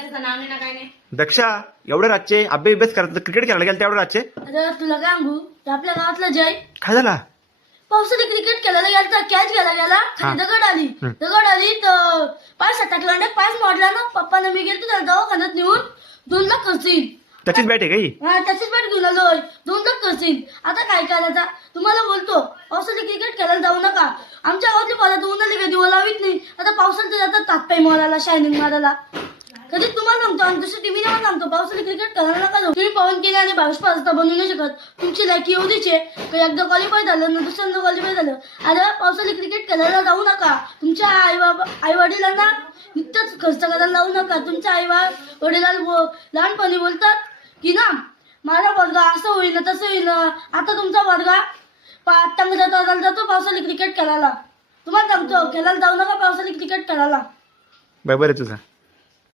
त्याचं नाव नाही ना काय नाही. दक्षा एवढे रातचे अभ्यास करत क्रिकेट खेळायला गेला तेवढे रातचे अरे तुला काय सांगू ते आपल्या गावातलं जय काय झाला पावसाने क्रिकेट खेळायला गेला तर कॅच घ्यायला गेला खाली दगड आली तर पाय सटकला पायच मोडला ना. पप्पाने मी गेलो त्याला दवाखान्यात नेऊन 2 लाख खर्च येईल. त्याचीच बॅट आहे काही हा त्याचीच बॅट घेऊन आलोय 2 लाख खर्च येईल. आता काय करायचा तुम्हाला बोलतो पावसाने क्रिकेट खेळायला जाऊ नका. आमच्या गावातली पोरं उन्हाळी कधी ओलावीत नाही. आता पावसाला जातात तात्पाई मारायला शायनिंग मारायला. कधी तुम्हाला सांगतो आणि दुसरी टीव्ही पण सांगतो पावसाला क्रिकेट खेळायला नका जाऊ. तुम्ही पवन केले आणि 22 पास्ता बनवू नाही शकत. तुमची लायकी एवढीच आहे की एकदा क्वालिफाय झालं ना दुसऱ्यांदा क्वालिफाय झालं. अरे पावसाला क्रिकेट खेळायला जाऊ नका. तुमच्या आई वडिलांना नुकतंच खर्च करायला लावू नका. तुमच्या आई वडिलांना लहानपणी बोलतात की ना माझा वर्ग असं होईल तसं होईल. आता तुमचा वर्ग टांग जातो पावसाला क्रिकेट खेळायला. तुम्हाला सांगतो खेळायला जाऊ नका पावसाला क्रिकेट खेळायला. बरोबर आहे तुझं.